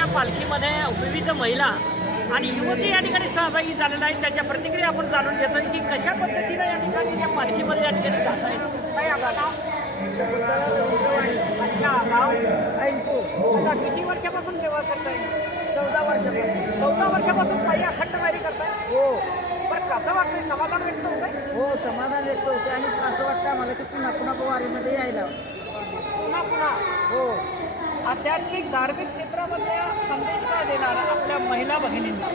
विठ्ठलाच्या पालखीमध्ये विविध महिला आणि युवती या ठिकाणी सहभागी झालेल्या आहेत. त्यांच्या प्रतिक्रिया आपण जाणून घेतोय की कशा पद्धतीने या ठिकाणी या पालखीमध्ये या ठिकाणी जात आहेत. काय आपलं नाव? अच्छा, गाव आता किती वर्षापासून सेवा करताय? 14 वर्षापासून. 14 वर्षापासून काही अखंड वारी करताय. हो बरं कसं वाटतंय? समाधान व्यक्त होतंय? हो, समाधान व्यक्त होते आणि असं वाटतं आम्हाला की पुन्हा पुन्हा वारीमध्ये यायला. पुन्हा पुन्हा हो, आध्यात्मिक धार्मिक क्षेत्रामध्ये संदेश काय देणार आपल्या महिला भगिनींना?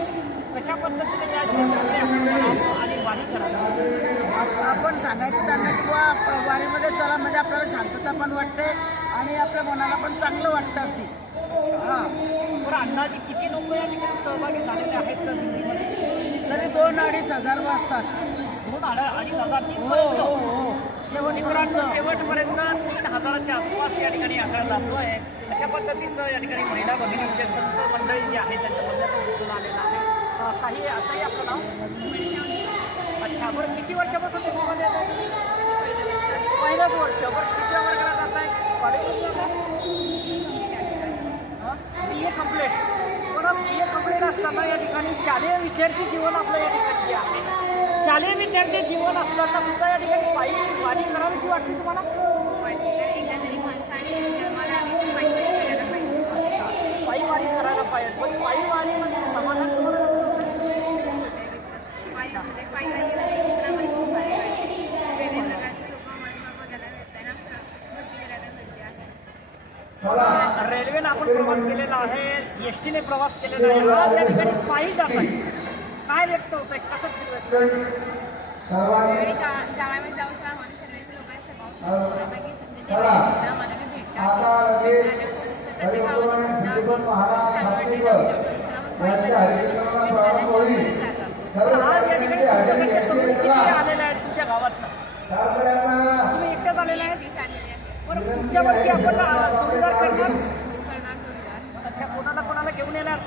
कशा पद्धतीने या क्षेत्रामध्ये आपण करावं आणि वारी करावं? आपण सांगायचं त्यांना की बुवा वारीमध्ये चला, म्हणजे आपल्याला शांतता पण वाटते आणि आपल्या मनाला पण चांगलं वाटतं अगदी. हां, बरं अंदाजे किती लोक या ठिकाणी सहभागी झालेले आहेत तर दिल्लीमध्ये? तरी 2-2.5 हजार वाजतात. 2,000-2,500 हो हो हो, मित्रांनो शेवटपर्यंत 3,000च्या आसपास या ठिकाणी आकडा जातो आहे. अशा पद्धतीचं या ठिकाणी महिला भगिनींचे संत मंडळी जे आहे त्यांच्या बंधातून दिसून आलेलं आहे. काही आताही आपलं नाव? अच्छा, बरं किती वर्षापासून दिल्लीमध्ये येत आहे? पहिलंच वर्ष. बरं किती वर्गाला जात आहे? कॉलेजमध्ये जात आहे? BA complete. बरं BA कम्प्लीट असताना या ठिकाणी शालेय विद्यार्थी जीवन आपलं या ठिकाणी जे आहे, शालेय विद्यार्थी जीवन असताना सुद्धा या ठिकाणी पायी वारी करावीशी वाटते तुम्हाला? पायी वारी करायला पाहिजे. पण पायी वारीमध्ये समाधान तुम्हाला रेल्वेने आपण प्रवास केलेला आहे, एस टीने प्रवास केलेला आहे, आज या ठिकाणी पायी जात आहे. काय व्यक्त होत आहे? कसं आज या ठिकाणी आलेला आहे तुमच्या गावात? तुम्ही एकट्याच आलेला आहे? बरं पुढच्या वर्षी आपण जोडीदार करणार? अच्छा, कोणाला घेऊन येणार?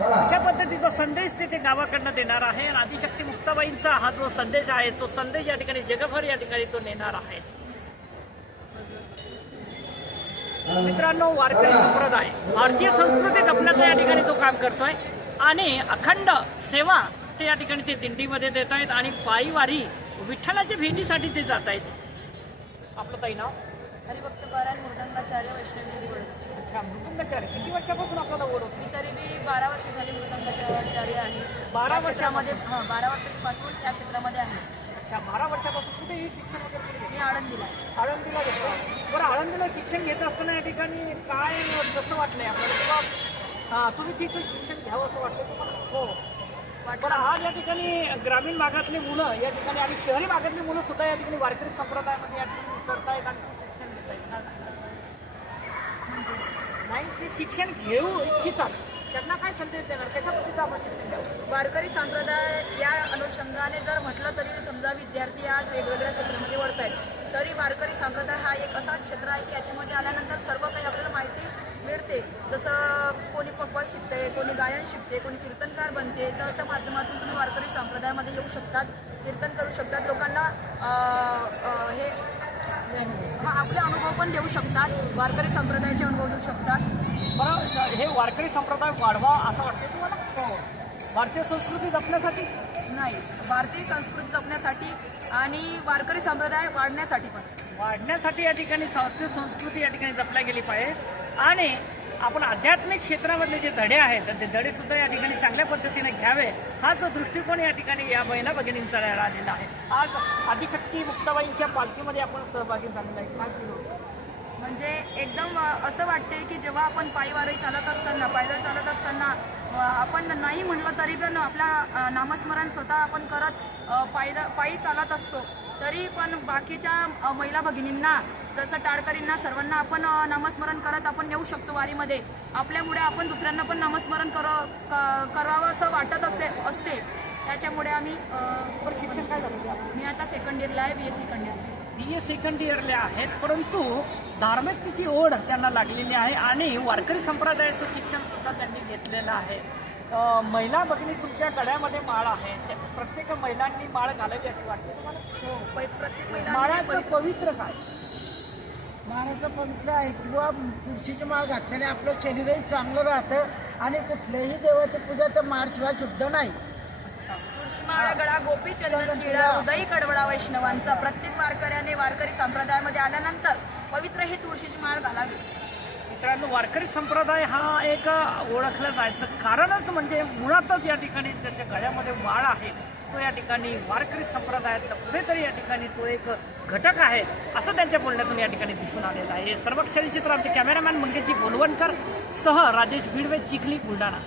अशा पद्धतीचा संदेश तिथे गावाकडनं देणार आहे. आणि आदिशक्ती मुक्ताबाईंचा हा जो संदेश आहे तो संदेश या ठिकाणी जगभर या ठिकाणी तो नेणार आहे. मित्रांनो, वारकरी संप्रदाय भारतीय संस्कृती जपण्याचं या ठिकाणी तो काम करतोय आणि अखंड सेवा ते या ठिकाणी ते दिंडीमध्ये देत आहेत आणि पायी वारी विठ्ठलाच्या भेटीसाठी ते जात आहेत. आपलं ताई नाव? हरिभक्त पारायण मृदंगाचार्य वैष्णवी निवड. अच्छा, मृदंगाचार्य. किती वर्षापासून आपल्याला ओढ होती? मी तरी 12 वर्ष झाली मृदंगाचार्य आहे. 12 वर्षामध्ये 12 वर्षापासून त्या क्षेत्रामध्ये आहे. अच्छा, 12 वर्षापासून कुठे हे शिक्षण वगैरे कुठे मी घेतलं? आळंदीला. आळंदीला घेतलं. बरं, आळंदीला शिक्षण घेत असताना या ठिकाणी काय कसं वाटलंय आपल्याला? किंवा तुम्ही तिथं शिक्षण घ्यावं असं वाटलं तुम्हाला? हो, बरं, आज या ठिकाणी ग्रामीण भागातली मुलं या ठिकाणी आणि शहरी भागातली मुलं सुद्धा या ठिकाणी वारकरी संप्रदायामध्ये या ठिकाणी करतायत आणि ते शिक्षण घेत आहेत. काय सांगणार? नाही, ते शिक्षण घेऊ इच्छितात त्यांना काय संदेश देणार? कशा पद्धतीचं आपण शिक्षण द्यावं? वारकरी संप्रदाय या अनुषंगाने जर म्हटलं तरी समजा विद्यार्थी आज वेगवेगळ्या क्षेत्रामध्ये वळत आहेत, तरी वारकरी संप्रदाय हा एक असा क्षेत्र आहे की याच्यामध्ये आल्यानंतर सर्व काही आपल्याला माहिती मिळते. जसं कोणी पकवास शिकते, कोणी गायन शिकते, कोणी कीर्तनकार बनते. तर अशा माध्यमातून तुम्ही वारकरी संप्रदायामध्ये येऊ शकतात, कीर्तन करू शकतात, लोकांना आपले अनुभव पण देऊ शकतात, वारकरी संप्रदायाचे अनुभव देऊ शकतात. बरं, हे वारकरी संप्रदाय वाढवा असं वाटतं तुम्हाला? हो. भारतीय संस्कृती जपण्यासाठी? नाही, भारतीय संस्कृती जपण्यासाठी आणि वारकरी संप्रदाय वाढण्यासाठी या ठिकाणी भारतीय संस्कृती या ठिकाणी जपल्या गेली पाहिजे. आणि आपण आध्यात्मिक क्षेत्रामधले जे धडे आहेत ते धडे सुद्धा या ठिकाणी चांगल्या पद्धतीने घ्यावे, हा जो दृष्टिकोन या ठिकाणी या महिला भगिनींचा आलेला आहे. आज आदिशक्ती मुक्ताबाईंच्या पालखीमध्ये आपण सहभागी झालेला आहे. काय फील होतं? म्हणजे एकदम असं वाटते की जेव्हा आपण पायीवारी चालत असताना, पायदळ चालत असताना आपण नाही म्हटलं तरी पण आपला नामस्मरण स्वतः आपण करत पायी चालत असतो, तरी पण बाकीच्या महिला भगिनींना जसं टाळकरींना सर्वांना आपण नामस्मरण करत आपण नेऊ शकतो वारीमध्ये. आपल्यामुळे आपण दुसऱ्यांना पण नामस्मरण करावं असं वाटत असते. त्याच्यामुळे आम्ही शिक्षण काय झालं? मी आता सेकंड इयरला आहे, BA second year. BA second इयरला आहेत, परंतु धार्मिकतेची ओढ त्यांना लागलेली आहे आणि वारकरी संप्रदायाचं शिक्षण सुद्धा त्यांनी घेतलेलं आहे. महिला भगिनी तुमच्या गळ्यामध्ये माळ आहे, प्रत्येक महिलांनी माळ घालावी अशी वाटते तुम्हाला? हो, प्रत्येक महिला माळाचं पवित्र काय? माळाचं पवित्र आहे किंवा तुळशीची माळ घातल्याने आपलं शरीरही चांगलं राहतं आणि कुठल्याही देवाची पूजा तर माळशिवाय शुद्ध नाही. तुळशीमाळा गळा गोपीचंदन टिळा हृदयी कडवडा वैष्णवांचा. प्रत्येक वारकऱ्याने वारकरी संप्रदायामध्ये आल्यानंतर पवित्र ही तुळशीची माळ घालावी. मित्रांनो, वारकरी संप्रदाय हा एक ओळखला जायचं कारणच म्हणजे मुळातच या ठिकाणी त्याच्या गळ्यामध्ये माळ आहे, तो या ठिकाणी वारकरी संप्रदायातला कुठेतरी या ठिकाणी तो एक घटक आहे असं त्यांच्या बोलण्यातून या ठिकाणी दिसून आलेलं आहे. सर्व क्षणी चित्र आमचे कॅमेरामॅन मंगेशजी गोलवणकर सह राजेश भिडवे, चिखली, बुलढाणा.